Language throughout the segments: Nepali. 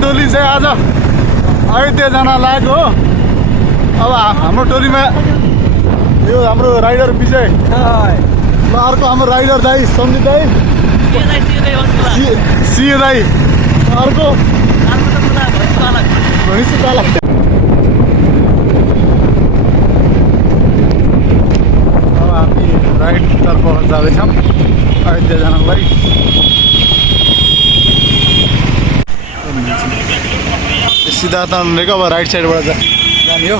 टोली चाहिँ आज अयोध्या जान लाग्यो हो। अब हाम्रो टोलीमा यो हाम्रो राइडर विजय ल, अर्को हाम्रो राइडर दाई सन्दीप दाई, सिए दाई, अर्को भैँसी चालक। अब हामी राइडतर्फ जाँदैछौँ अयोध्या जानलाई। सिधा तान्नेको अब राइट साइडबाट जाने हो।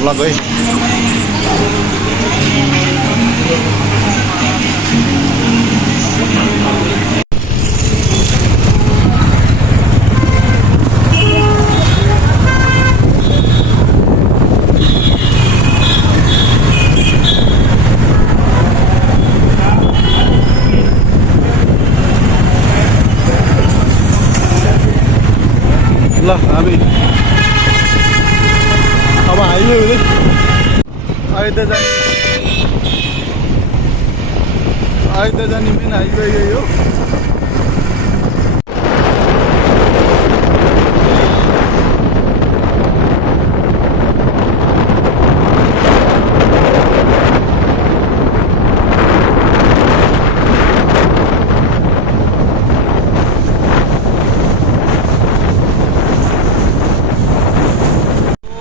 ब्लग है। ल हामी अब हाइवे हुँदै अयोध्या जाने मेन हाइवे यही हो।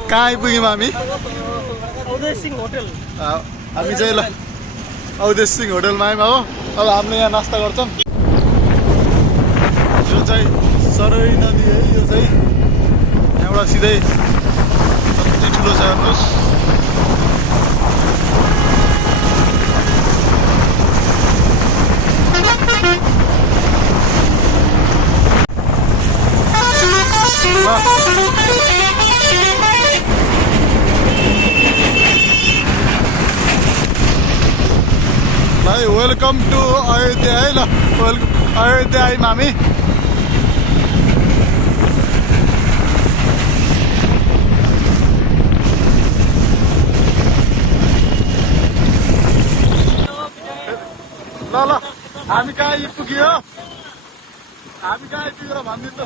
कहाँ आइपुग्यौँ हामी? उदय सिंह होटल। हामी चाहिँ ल उदय सिंह होटलमा आयौँ हो। अब हामीले यहाँ नास्ता गर्छौँ। यो चाहिँ सरै नदी है। यो चाहिँ यहाँबाट सिधै कति ठुलो छ हेर्नुहोस्। भाइ वेलकम टु अयोध्या है। ल वेलकम अयोध्या आयौँ हामी। ल ल हामी कहाँ आइपुग्यो? हामी कहाँ आइपुग्यो भनिदिनु त।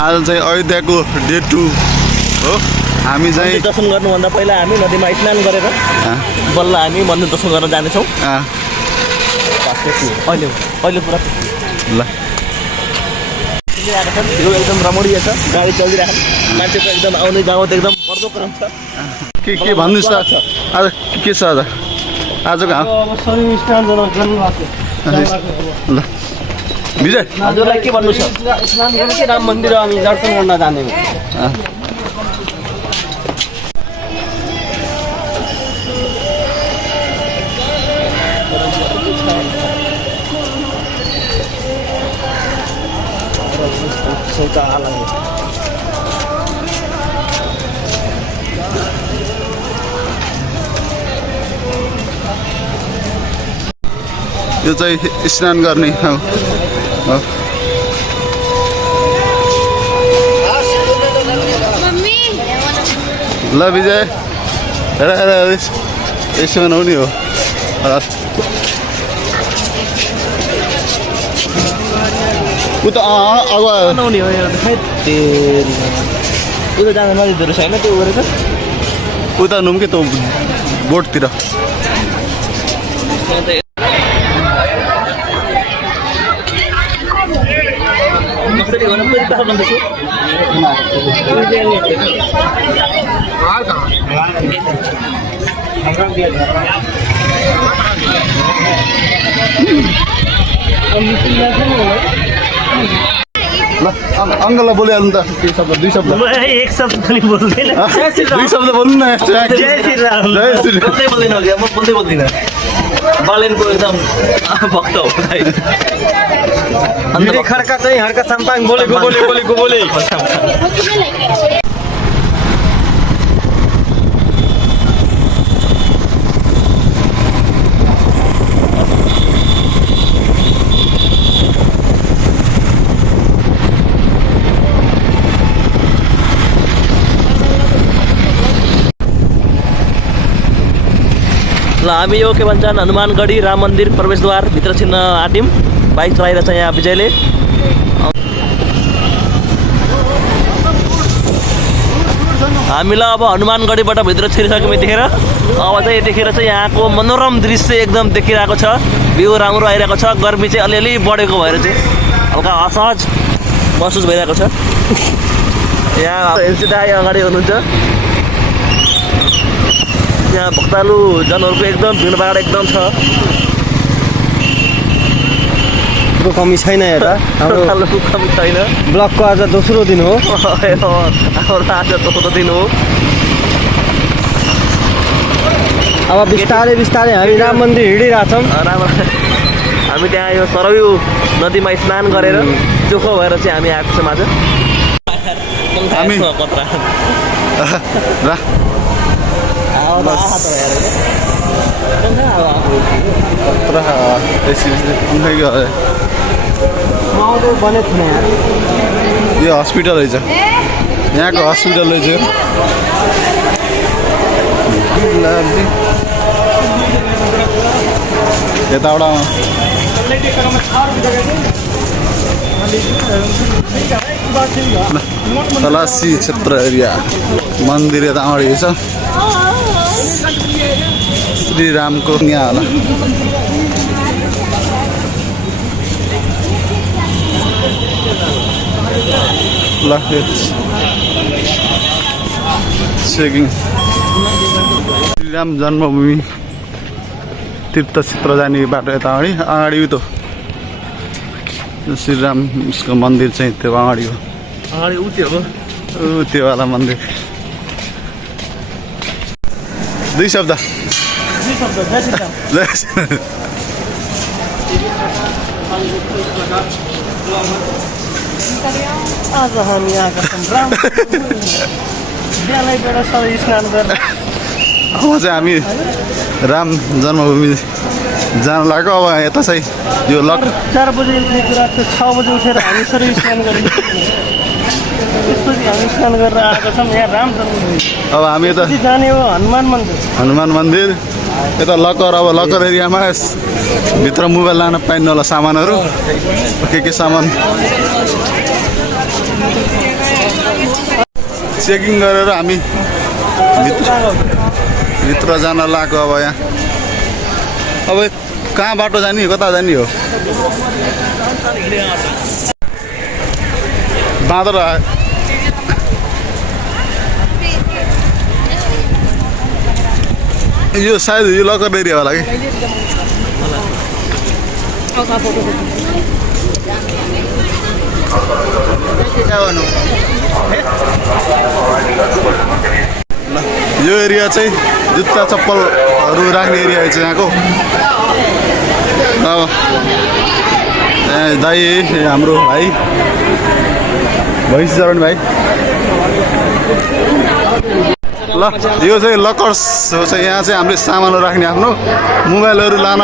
आज चाहिँ अयोध्याको डे 2 हो। हामी चाहिँ दर्शन गर्नुभन्दा पहिला हामी नदीमा स्नान गरेर बल्ल हामी मन्दिर दर्शन गर्न जानेछौँ। अहिले पुरा ल यो एकदम रमणीय छ। गाडी चलिरहेको मान्छेको एकदम आउने गाउँ एकदम बढ्दो क्रम छ। के भन्नुहोस् त आज के छ? आजको ल विजय हजुरलाई के भन्नु छ? स्नान गर्न कि राम मन्दिर हामी दर्शन गर्न जाने हो? यो चाहिँ स्नान गर्ने ठाउँ हो। ल विजय हेर हेर यसो नहुने हो उता अगुवा उता जाँदा नजिक रहेछ होइन त्यो गरेको उता नुम के त बोटतिर ल अङ्कललाई बोलिहाल्नु त केही शब्द दुई शब्द एक शब्द पनि बोल्दैन दुई शब्द बोल्नु न जय श्री राम जय श्री राम। बोल्दै बोल्दैन हो क्या म बोल्दै बोल्दिनँ बालेनको एकदम भक्त हो अन्त खड्का चाहिँ हड्का साम्पाङ बोलेको बोले ल हामी यो के भन्छन् हनुमानगढी राम मन्दिर प्रवेशद्वार भित्र छिर्न आँट्यौँ बाइक चलाइरहेछ यहाँ विजयले हामीलाई अब हनुमानगढीबाट भित्र छिरिसक्यौँ यतिखेर अब चाहिँ यतिखेर चाहिँ यहाँको मनोरम दृश्य एकदम देखिरहेको छ भ्यू राम्रो आइरहेको छ गर्मी चाहिँ अलिअलि बढेको भएर चाहिँ हल्का असहज महसुस भइरहेको छ यहाँ एनसी दाइ अगाडि हुनुहुन्छ यहाँ भक्तालु जनहरूको एकदम भिडभाड एकदम छ कमी छैन हेर्दा भक्तालुको कमी छैन ब्लकको आज दोस्रो दिन हो हाम्रो आज दोस्रो दिन हो अब बिस्तारै बिस्तारै हामी राम मन्दिर हिँडिरहेछौँ राम्रो हामी त्यहाँ यो सरयू नदीमा स्नान गरेर चोखो भएर चाहिँ हामी आएको छौँ आज हामी कत्रा बनेको छैन यहाँ यो हस्पिटल रहेछ यहाँको हस्पिटल रहेछ यताबाट तलासी क्षेत्र एरिया मन्दिर यता अगाडि छ श्रीरामको यहाँ होला ल चेकिङ श्रीराम जन्मभूमि तीर्थ क्षेत्र जाने बाटो यता अगाडि अगाडि त श्रीराम उसको मन्दिर चाहिँ त्यो अगाडि हो अगाडि उत्यो हो त्यो वाला मन्दिर दुई शब्द आज हामी आएका छौँ राम बिहानैबाट सबै स्नान गरेर अब चाहिँ हामी राम जन्मभूमि जान लाग्यो अब यता चाहिँ यो लक 4 बजे उठ्ने कुरा थियो 6 बजे उठेर हामी सबै स्नान गऱ्यौँ त्यसपछि हामी स्नान गरेर आएका छौँ यहाँ राम जन्मभूमि अब हामी यता जाने हो हनुमान मन्दिर यता लकर अब लकर एरियामा भित्र मोबाइल लान पाइन्न होला सामानहरू के सामान चेकिङ गरेर हामी भित्र जान लाग्यो अब यहाँ अब कहाँ बाटो जाने कता जाने हो बाँदर आयो यो सायद यो लकर एरिया होला कि ल यो एरिया चाहिँ जुत्ता चप्पलहरू राख्ने एरिया चाहिँ यहाँको अब दाइ हाम्रो भाइ भइसक्यो चरण भाइ ल यो चाहिँ लकर्स हो चाहिँ यहाँ चाहिँ हामीले सामानहरू राख्ने आफ्नो मोबाइलहरू लान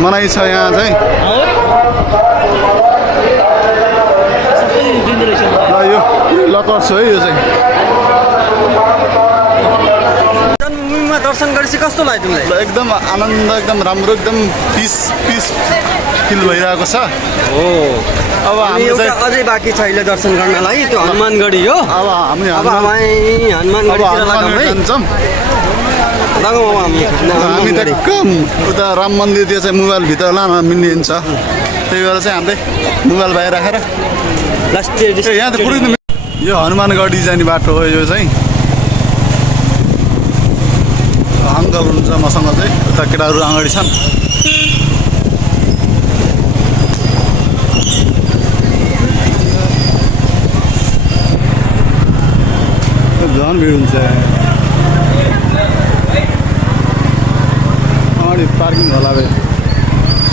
मनाइ छ यहाँ चाहिँ ल यो लकर्स हो है यो चाहिँ जन्मभूमिमा दर्शन गरेपछि कस्तो लाग्यो तिमीलाई ल एकदम आनन्द एकदम राम्रो एकदम पिस फिल भइरहेको छ हो अब हामी एउटा चाहिँ अझै बाँकी छ अहिले दर्शन गर्नलाई त्यो हनुमानगढी हो अब हामी अब हामी हनुमानगढीतिर लागौँ है जान्छौँ लागौँ अब हामी त हनुमानगढी कम उता राम मन्दिरतिर चाहिँ मोबाइलभित्र लान मिल्ने हुन्छ त्यही भएर चाहिँ हामीले मोबाइल बाहिर राखेर लास्ट यहाँ त पुरै यो हनुमानगढी जाने बाटो हो यो चाहिँ अङ्कल हुनुहुन्छ मसँग चाहिँ उता केटाहरू अगाडि छन् झन् भिड हुन्छ अगाडि पार्किङ होला भाइ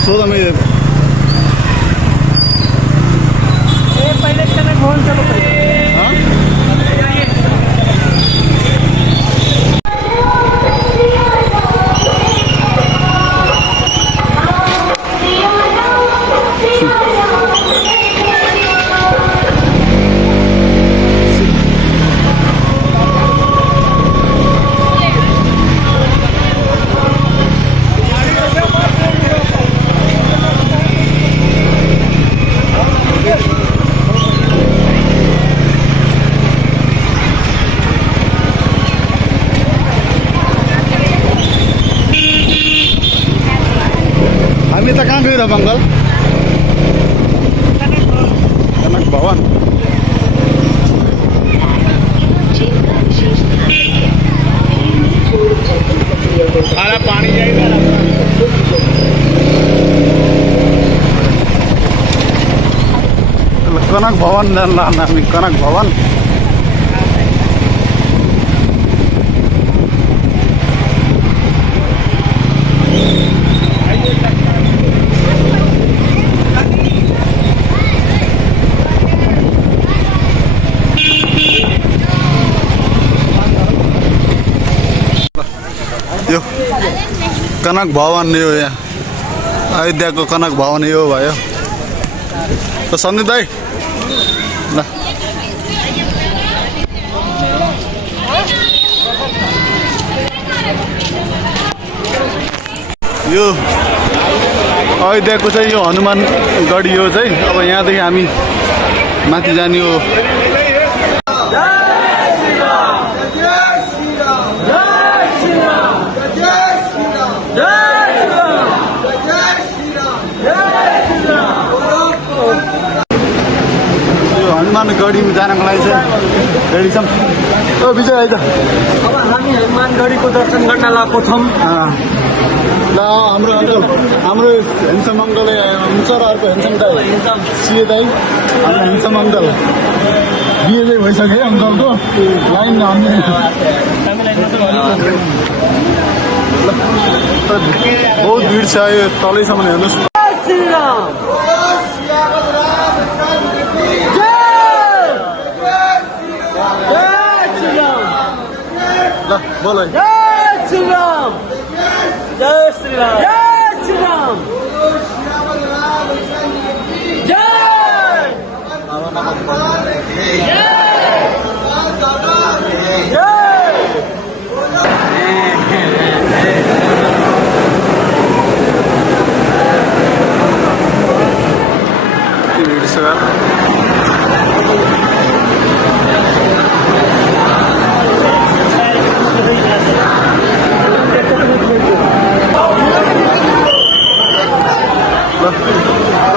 सोध मैले हामी त कहाँ गइरह अङ्कल कनक भवन कनक भवन जान्ला हामी कनक भवन यो कनक भवन यो यहाँ अयोध्याको कनक भवन यो भयो त सन्दीप दाई ल यो अयोध्याको चाहिँ यो हनुमानगढी यो चाहिँ अब यहाँदेखि हामी माथि जाने हो हनुमानगढीमा जानको लागि चाहिँ रेडी छौँ ओ विजय आइज अब हामी हनुमानगढीको दर्शन गर्न लागेको छौँ ल हाम्रो अङ्कल हाम्रो हेन्सम अङ्कल हुन्छ र अर्को हेन्सम दाई सिए दाई हाम्रो हेन्सम अङ्कल बिहे चाहिँ भइसक्यो है अङ्कलको लाइन बहुत भिड छ यो तलैसम्म हेर्नुहोस् ल बोल जय श्री राम जय श्री राम जय श्री राम जय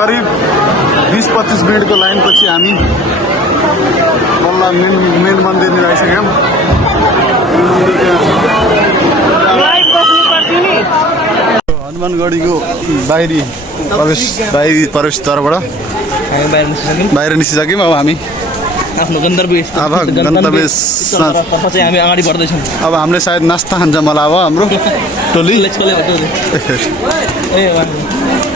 करिब 20-25 मिनटको लाइनपछि हामी बल्ल मेन मन्दिर आइसक्यौँ हनुमानगढीको बाहिरी प्रवेशद्वारबाट बाहिर निस्किसक्यौँ अब हामी आफ्नो गन्तव्य अब गन्तव्य चाहिँ हामी अगाडि बढ्दैछौँ अब हामीले सायद नास्ता खान्छ मलाई अब हाम्रो टोली ए